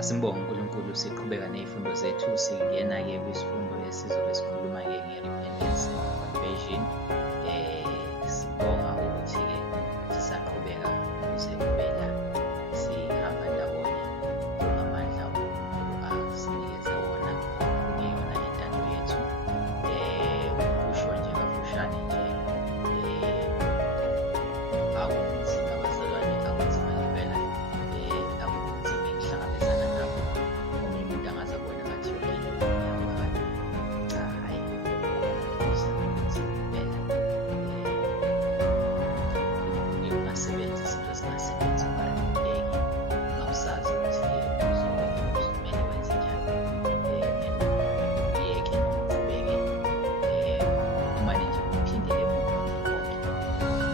Asimbonge uNkulunkulu, siqhubeka nezifundo zethu, singena-ke kwisifundo esizobe sikhuluma-ke nge-repentance and conversion. Sibonga ukuthi-ke sisaqhubeka ukuze kube la sihamba ndawonye ngamandla uNkulunkulu asinikeza wona, kungeyona intando yethu. Ukusho nje kafushane nje, akunzima bazalwane, akunzima ngempela, akunzima engihlangabezana nabo. Omunye umuntu angaze abone ngathi yonke into iyafana. Cha, hhayi, kunzima impela. Ungasebenzi izinto zingasebenzi ungaluleki, ungawusazi ukuthi kumele wenze njani. Uyeke noma uqhubeke, umane nje uphindele emuva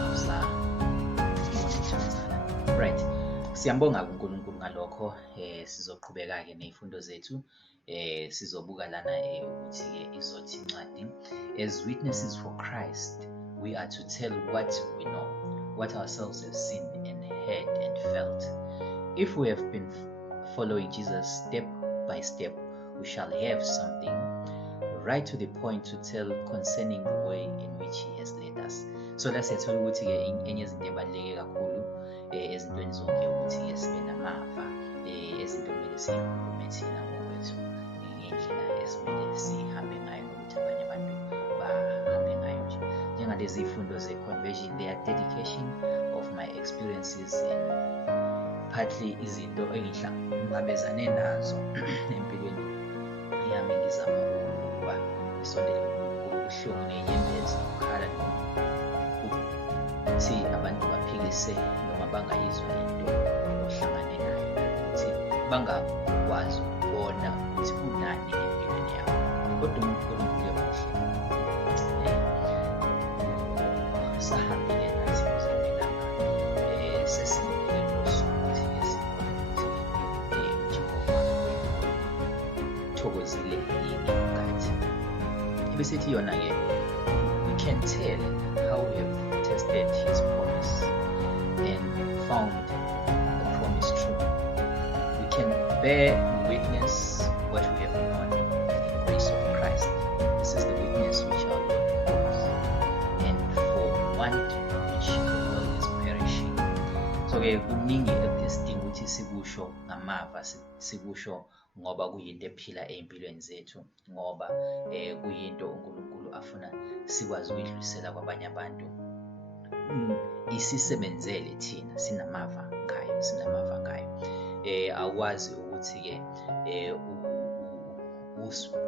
awusabona. Right, siyambonga-ke uNkulunkulu ngalokho. Sizoqhubeka-ke ney'fundo zethu. Sizobuka lana ukuthi-ke izothi incwadi, as witnesses for Christ we are to tell what we know, what ourselves have seen and heard and felt. If we have been following Jesus step by step, we shall have something right to the point to tell concerning the way in which he has led us. So la siyathola ukuthi-ke enye izinto ebaluleke kakhulu ezintweni zonke ukuthi-ke sibe namava ezinto kumele siyikhulume thina ngokwethu, ngendlela esimele sihambe ngayo nokuthi abanye abantu bahambe ngayo nje. Njengalezi iy'fundo ze-conversion, they are dedication of my experiences and partly izinto engihlangabezane nazo empilweni yami, ngizama ukuba ngisondele ubuhlungu ney'nyembezi nokukhala ukuthi abantu baphikise noma bangayizwa into ohlangane nayo, ukuthi bangakwazi ukubona ukuthi kunani empilweni yabo. Kodwa uNkulunkulu emuhle, sahambile nathi kuzamilanga, sesinike lo suku ukuthi-ke sibone ukuthi uJehova thokozile yini ngathi. Ibisithi yona-ke, we can tell how we have tested his promise and found the promise true. We can bear witness what we have known of the grace of Christ. This is the witness which our Lord holds, and for want which the world is perishing. So-ke kuningi ekudesidinga ukuthi sikusho ngamava, sikusho ngoba kuyinto ephila ey'mpilweni zethu, ngoba kuyinto uNkulunkulu afuna sikwazi ukuyidlulisela kwabanye abantu. Isisebenzele thina, sinamava ngayo. Akwazi ukuthi-ke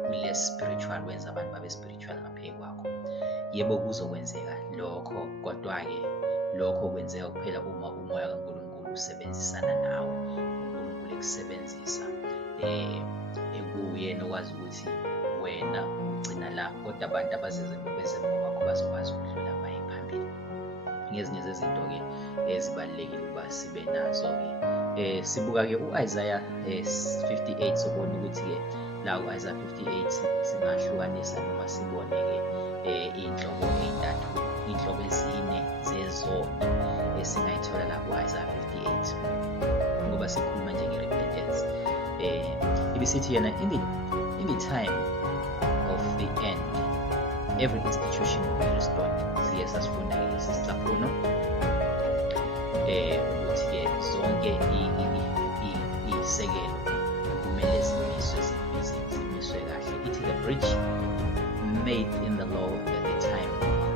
ule spiritual, wenza abantu babe spiritual ngaphezu kwakho. Yebo, kuzokwenzeka lokho, kodwa-ke lokho kwenzeka kuphela uma umoya kaNkulunkulu usebenzisana nawe, uNkulunkulu ekusebenzisa ekuyena okwazi ukuthi wena ugcina la, kodwa abantu abazemuva kwakho bazokwazi ukudlula baye phambili. Ngezinye zezinto-ke ezibalulekile ukuba sibe nazo-ke. Sibuka-ke u-Isaiah 58, sobona ukuthi-ke la u-Isaiah 58 singahlukanisa noma sibone-ke iy'nhlobo ey'ntathu, iy'nhlobo ezine zezoni esingayithola la ku-Isaiah 58, ngoba sikhuluma nje nge-repentance. Ibisithi yena, in the time of the end every institution will be restored. Siye sasifunda-ke lesi sisafuno ukuthi-ke zonke iy'sekelo kumele zimiswe kahle. Ithi the bridge made in the law at the time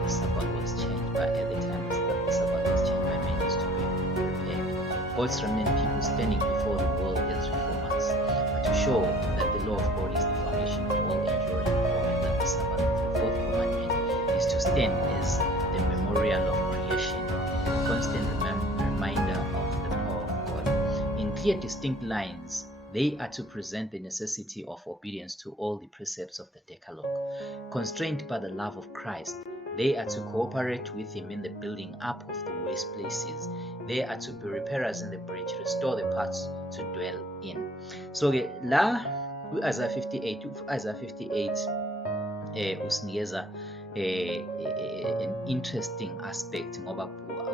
the Sabbath was changed, but at the time the Sabbath was changed by men is to be repaired. God's remnant people standing before the world as reformers, but to show that the law of God is the foundation of all enduring reform, and that the Sabbath, the fourth commandment, is to stand as the memorial of creation, a constant reminder of the power of God. In clear, distinct lines, they are to present the necessity of obedience to all the precepts of the Decalogue. Constrained by the love of Christ, they are to cooperate with him in the building up of the waste places. They are to be repairers in the bridge, restore the paths to dwell in. So la Isaiah 58 usinikeza an interesting aspect, ngoba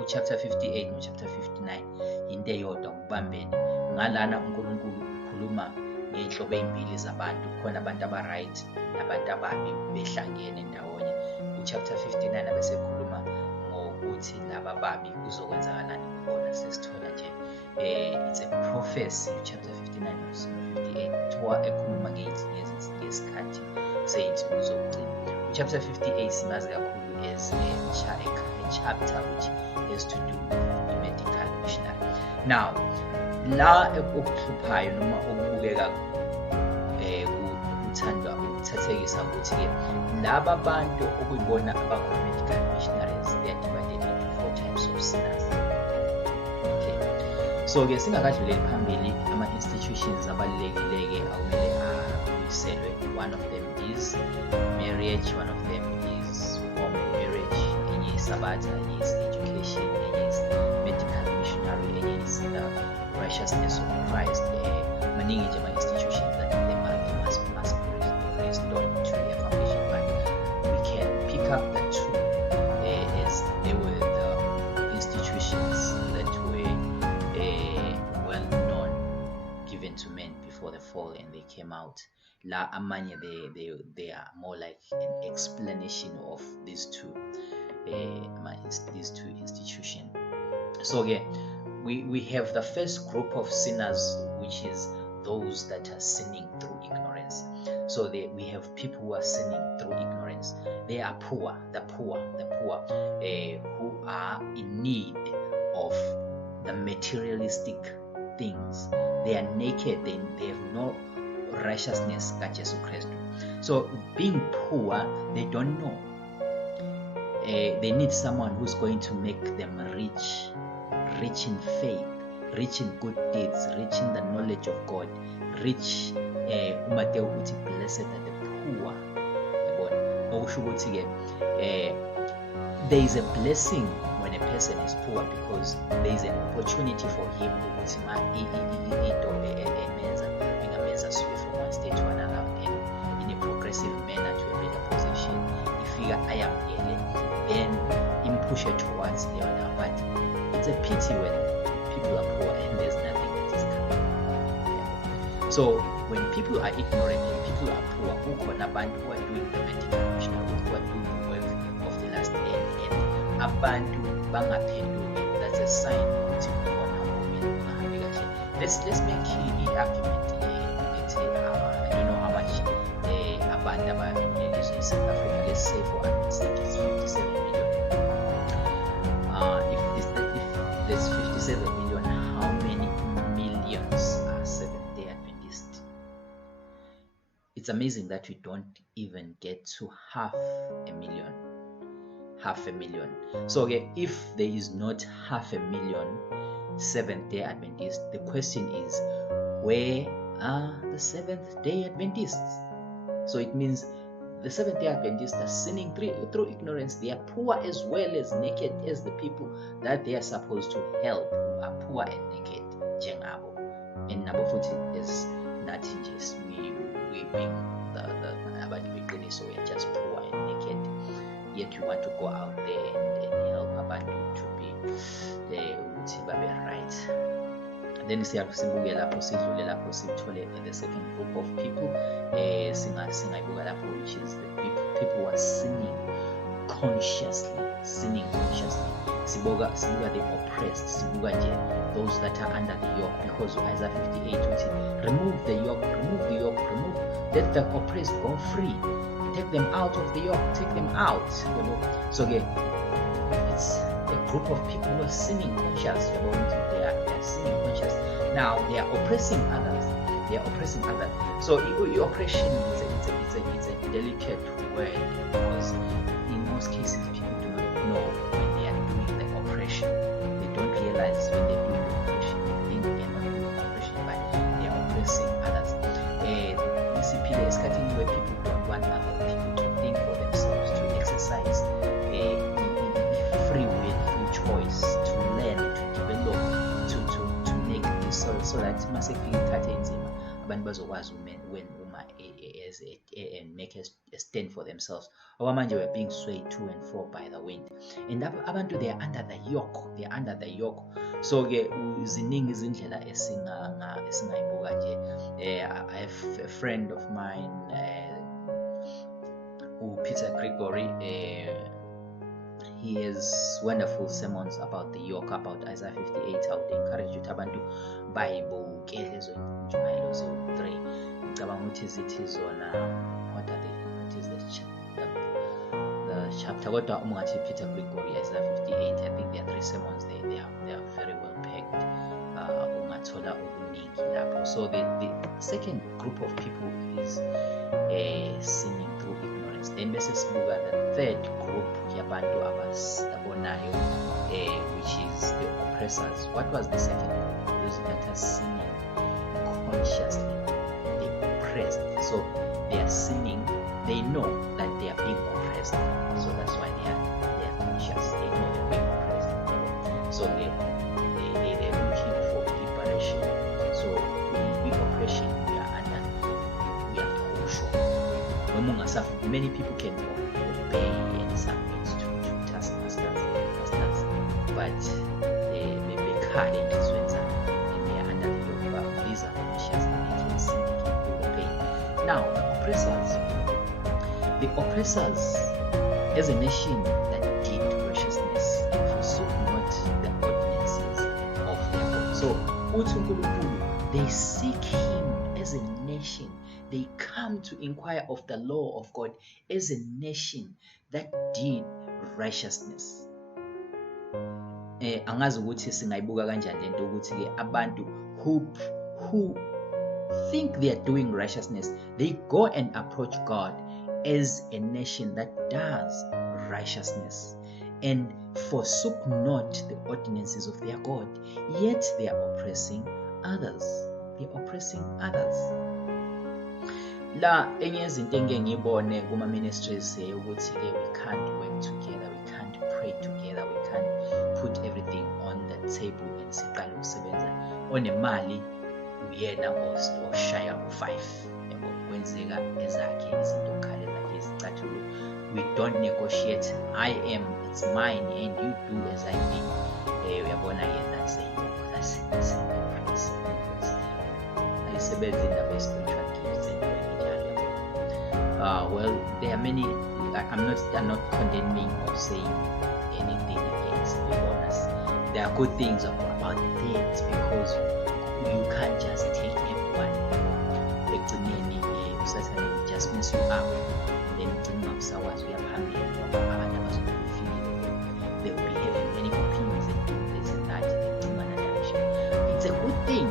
chapter 58 no chapter 59 into eyodwa kubambene. Ngalana uNkulunkulu ikhuluma ngey'nhlobo ey'mbili zabantu, khona abantu aba-right nabantu ababi behlangene ndawonye. Ku-chapter 59 abese ekhuluma ngokuthi laba babi kuzokwenzakalani kubona. Sesithola nje it's a prophecy, chapter 59 verse 58 kuthiwa ekhuluma ngesikhathi sey'nsuku zokugcina. Chapter 58 simazi kakhulu as a chapter which has to do with the medical missionary. Now la okuhluphayo noma okubukeka kuthandwa ukuthathekisa ukuthi-ke laba bantu okuyibona abako-medical missionaries, they are divided into 4 types of sinners. Okay, so-ke singakadluleli phambili ama-institutions abalulekile-ke akumele abuyiselwe. One of them is marriage, one of them is home marriage, enye isabatha, enye is education, enye is medical missionary, enye is the righteousness of Christ. Maningi nje ama-institutions that they must be restored to their foundation, but we can pick up the two as they were the institutions that were well known, given to men before the fall, and they came out. La amanye they are more like an explanation of these two institutions. So again, we have the first group of sinners, which is those that are sinning through ignorance. So we have people who are sinning through ignorance. They are poor, the poor who are in need of the materialistic things. They are naked, they have no righteousness kaJesu Kristu. So being poor, they don't know. They need someone who's going to make them rich in faith, rich in good deeds, rich in the knowledge of God, rich umateo uthi blessed are the poor. Okusho ukuthi-ke there is a blessing when a person is poor, because there is an opportunity for him ukuthi into emenza ingamenza suke from one state to another in a progressive manner to a better position. Ifika ayamkele, then impushe towards the other. But it's a pity when people are poor and there's nothing that is coming. So when people are ignorant and people are poor, kukhona abantu who are doing the medical missionary, who are doing the work of the last end, and abantu bangaphenduki, that's a sign ukuthi kukhona okumele kungahambi kahle. Let's make the argument. Let's say I don't know how much abantu abayelizwe in South Africa, let's say for argument's sake it's 57 million. If there's 57 million, how many millions are Seventh-day Adventists? It's amazing that we don't even get to half a million. So if there is not 500,000 Seventh-day Adventists, the question is, where are the Seventh-day Adventists? So it means the Seventh-day Adventists are sinning through ignorance. They are poor as well as naked as the people that they are supposed to help, who are poor and naked. Jengabo. And nabo futhi is nothing, just we being the abantu, so we are just poor and naked. Yet we want to go out there and help abantu to be ukuthi babe right. Then siyakusibuke lapho sidlule lapho sithole the second group of people singayibuka lapho, which is the people who are sinning consciously. Sibuka the oppressed, sibuka nje those that are under the yoke, because Isaiah 58 uthi remove the yoke, let the oppressed go free, take them out of the yoke, take them out. So it's a group of people who are sinning conscious. They are sinning conscious. Now they are oppressing others. So oppression is a delicate word, because in most cases people do not know when they are doing the oppression. They don't realize when they're doing the oppression. They think they're not doing the oppression, but they are oppressing others. Esikhathini where people don't want other people to think for themselves, to exercise free will, free choice, to learn, to develop, to make this so that masefika ithathe inzima abantu bazokwazi and make a stand for themselves. Okwamanje we're being swayed to and fro by the wind, and abantu they are under the yoke. So ziningi izindlela esingayibuka nje a friend of mine, Peter Gregory, he has wonderful sermons about the yoke, about Isaiah 58. I would encourage you to abantu Bible lezo injumayelo zo-3. Ngicabanga ukuthi zithi zona, what is the chapter? Kodwa ungathi Peter Gregory, Isaiah 58. I think there are 3 sermons there. They are very well packed. Ungathola okuningi lapho. So the second group of people is sinning through ignorance. Then bese sibuka the third group yabantu ababonayo, which is the oppressors. What was the second group? Those that are sinning consciously, they oppressed. So they are sinning, they know that they are being oppressed. So that's why they are conscious. They know they're being oppressed. So they're looking for liberation. So we oppression, we are under, we have to hold short. Many people can obey and submit to taskmasters, but they can't influence them, and they are under the yoke of these are conscious, they can sin, they can obey. Now the oppressors as a nation that did righteousness and forsook not the ordinances of their God. So uThukulunkulu, they seek him as a nation. They come to inquire of the law of God as a nation that did righteousness. Angazi ukuthi singayibuka kanjani lento ukuthi ke abantu who think they are doing righteousness, they go and approach God as a nation that does righteousness and forsook not the ordinances of their God, yet they are oppressing others. They are oppressing others. La enye izinto engeke ngibone kuma ministries ukuthi ke we can't work together, we can't pray together, we can't put everything on the table and siqala ukusebenza onemali uyena oshaya u5 yabo kwenzeka ezakhe izinto khalela izicathulo. We don't negotiate. It's mine and you do as I did. Uyabona yena that's ayisebenza indaba spiritual gifts and well, there are many. I'm not condemning or saying anything against, to be honest. There are good things about things because you can't just take everyone. It just mess you up. Then they will be having many opinions and do this and that. It's a good thing.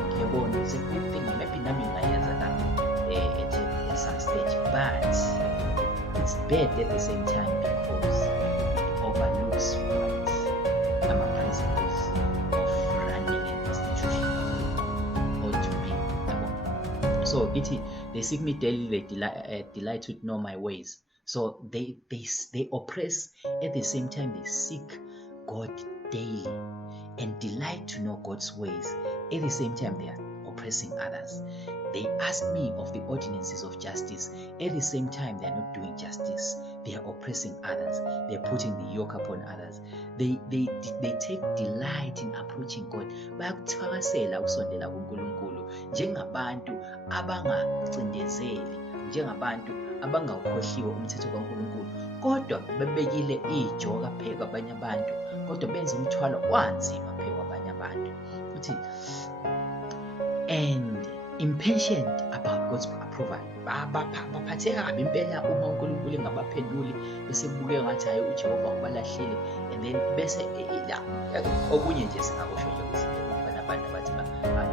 It's a good thing. At some stage, but it's bad at the same time because it overlooks what our principles of running an institution ought to be. So they seek me daily, they delight to know my ways. So they oppress, at the same time they seek God daily and delight to know God's ways. At the same time they are oppressing others. They ask me of the ordinances of justice. At the same time, they are not doing justice. They are oppressing others. They are putting the yoke upon others. They take delight in approaching God. Bayakuthakasela ukusondela kuNkulunkulu njengabantu abangacindezeli, njengabantu abangawukhohliwe umthetho kaNkulunkulu. Kodwa bebekile ijoka phezu kwabanye abantu. Kodwa benza umthwalo wanzima phezu kwabanye abantu. Uthi and impatient about God's approval. Baphatheka kabi impela uma uNkulunkulu engabaphenduli bese kubuke ngathi hayi uJehova ubalahlile, and then bese la okunye nje singakusho nje ukuthi kukhona abantu abathi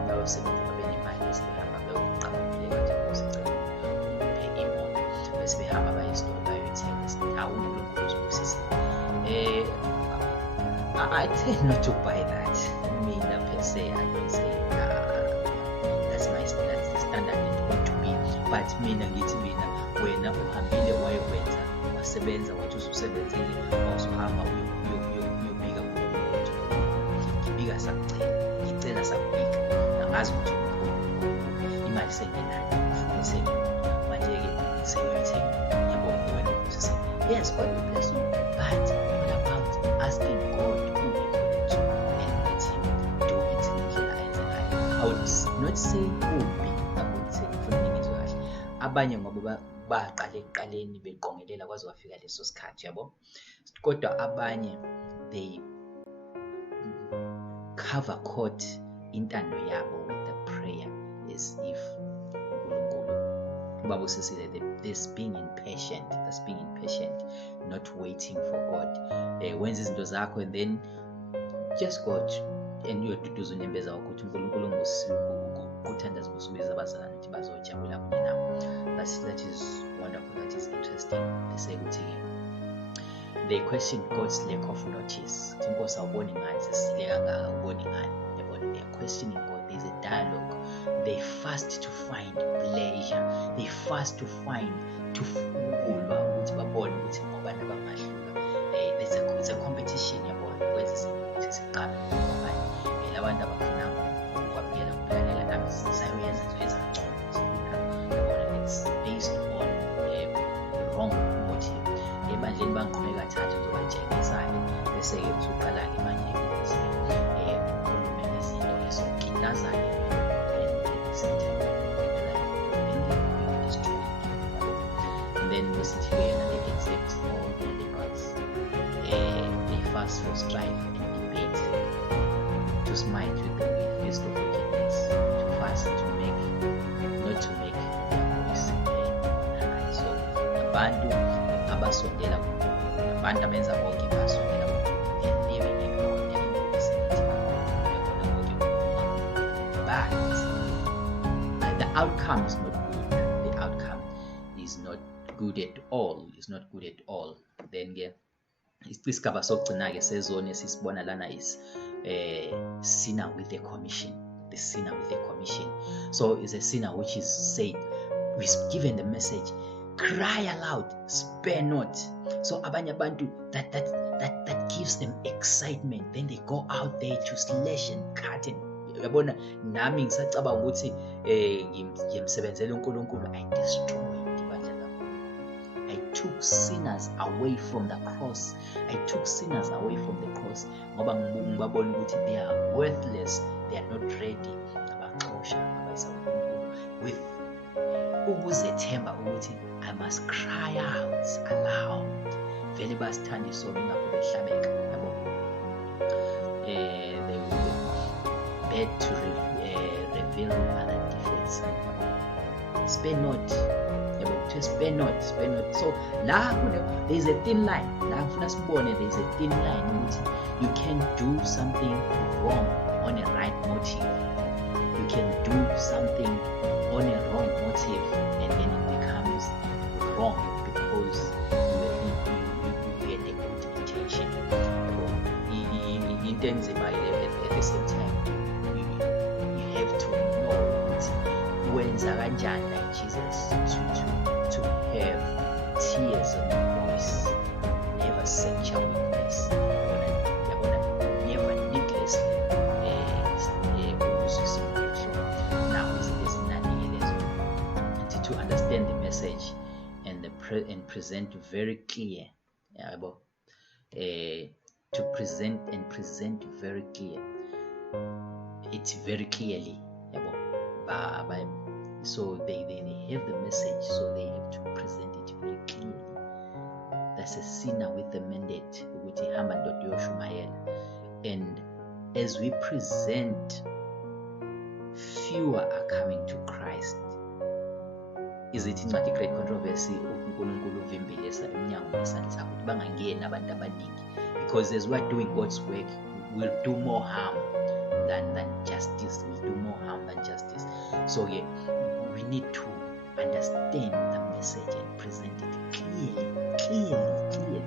bayosebenza babenemali bese behamba beyoqhamuka nje kusicela uphe imoto bese behamba bayesitolo bayothenga bese hawu uNkulunkulu uzibusise. I tend not to buy that. Mina per se, I don't say that's the standard it ought to be. But mina ngithi mina wena uhambile wayokwenza wasebenza wathi usebenzile awusuhamba uyobika kumuntu ngibika sakucela ngicela sakubika angazi ukuthi imali sengenayo ufuna senge manje ke sengiyothenga yabona wena usise. Yes, God will bless you, but what about asking God who he called to and let him do it in the eyes? I would not say would be, I would say for things abanye ngoba baqale ekuqaleni beqongelela kwaze wafika leso sikhathi, yabo. Kodwa abanye they cover court intando yabo with the prayer as if uNkulunkulu babusisile, this being impatient, not waiting for God. Wenza izinto zakho and then just go and uyoduduza unyembeza ukuthi uNkulunkulu ngokuthandaza ukusubiza abazalwane ukuthi bazojabula kunye nawe. That is wonderful, that is interesting. They say ukuthi they question God's lack of notice. Inkosi awuboni ngani sesile kangaka, uboni ngani? They are questioning God. There's a dialogue. They fast to find pleasure. They fast to find to fulwa ukuthi babone ukuthi ngobani abangahlula. It's a competition, yabo. Kwenza ukuthi siqale ngobani. Labantu abafuna ukwamukela ukulalela nami sisayenza nje ezangcono. It's based on wrong motive. Ebandleni banqhubeka thatha zobatshengisa-ke bese-ke usuqala-ke manje ukuthi ukhulume izinto ezokitaza-ke and then besithi-ke yena they exact all the records. They fast for strife and debate, to smite with the fist of wickedness, to fast to make, not to make their voice heard. So abantu abasondela kuNkulunkulu, abantu abenza konke basondela kuNkulunkulu, and living in God and in proximity. But the outcome is not good. The outcome is not good at all. It's not good at all. Then isigaba sokugcina-ke sezone esisibona lana is sinner with a commission. The sinner with a commission. So it's a sinner which is said, we've given the message, cry aloud, spare not. So abanye abantu that gives them excitement. Then they go out there to slash and cut and yabona nami ngisacabanga ukuthi ngiyamsebenzela uNkulunkulu, I destroyed ibandla lami. I took sinners away from the cross. Ngoba ngibabona ukuthi they are worthless, they are not ready. Ngabaxosha ngabayisa uNkulunkulu with ukuzethemba ukuthi I must cry out aloud. Vele basithanda isono ingakho behlabeka, yabo. They will beg to reveal other defects. Spare not, yabo, just spare not. So la there is a thin line. La ngifuna sibone there is a thin line ukuthi you can do something wrong on a right motive. You can do something on a wrong motive and then it becomes wrong because you had a good intention. At the same time, you have to know wenza kanjani like Jesus to have tears on your voice, never censure weakness, never needlessly to understand the message and present very clear, to present very clear, it's very clearly, so they have the message, so they have to present it very clearly. That's a sinner with the mandate, and as we present, fewer are coming to Christ. Is it not a great controversy? Because as we're doing God's work, we'll do more harm than justice. So we need to understand the message and present it clearly,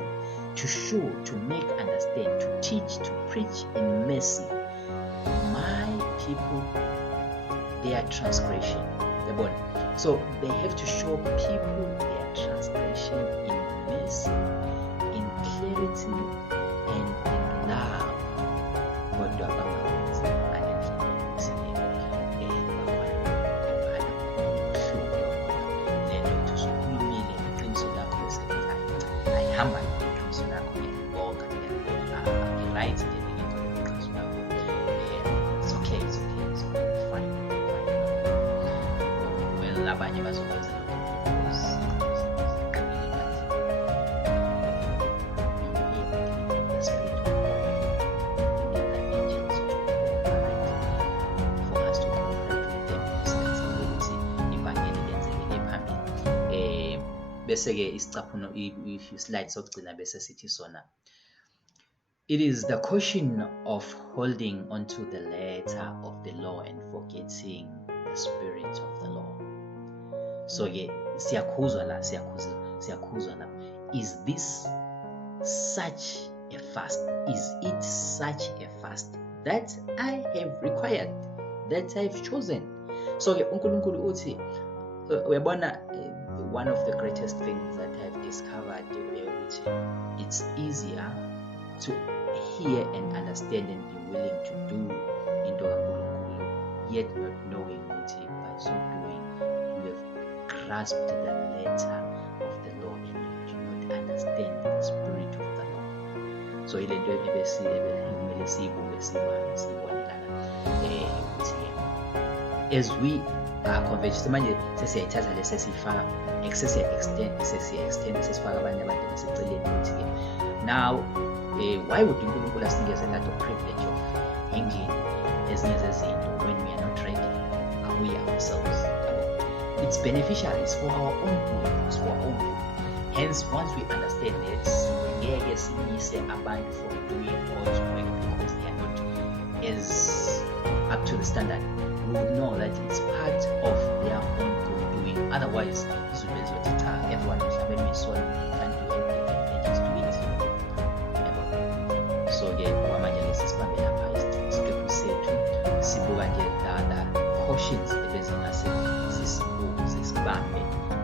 to show, to make understand, to teach, to preach in mercy. My people, their transgression. So they have to show people their transgression in mercy, in clarity, and in love. It's okay, fine. Abanye bazokwenza lokho. bese-ke isicaphuno slide sokugcina bese sithi sona, it is the caution of holding onto the letter of the law and forgetting the spirit of the law. So-ke siyakhuzwa la is this such a fast, is it such a fast that I have required, that I've chosen? So-ke uNkulunkulu uthi uyabona, one of the greatest things that I've discovered it's easier to hear and understand and be willing to do into kaNkulunkulu, yet not knowing ukuthi by so doing you have grasped the letter of the law and you do not understand the spirit of the law. So ile nto kumele siyibuke siyibonelana ukuthi as we converge manje sesiyayithatha le sesiyifaka sesiya-extend sesifaka abanye abantu baseceleni ukuthi-ke now why would uNkulunkulu asinikeze that privilege of thinking ezinye zezinto when we are not ready? We ourselves, it's beneficial, it's for our own good, it's for our own good. Hence, once we understand it, ngeke simise abantu for doing God's work because they are not as up to the standard. We would know that it's part of their own good doing. Otherwise, everyone is having me so can't do anything, they just do it. So-ke okwamanje sisibambe lapha isiqephu sethu sibuka nje the cautions ebezingase sisibambe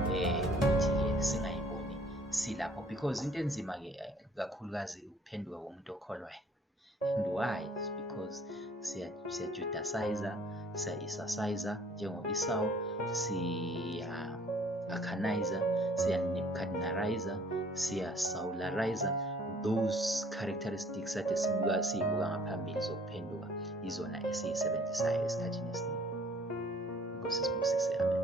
ukuthi-ke singayiboni silapho, because into enzima-ke kakhulukazi ukuphenduka komuntu okholwayo. And why? It's because siya-Judaizer, siya-Isaizer njengo-Esau, siya-Akhanizer, siya-Nebuchadnezzarizer, siya-Saularizer. Those characteristics that siyibuka ngaphambili zokuphenduka izona esiyisebenzisayo esikhathini esiningi. Nkosi sibusise, amen.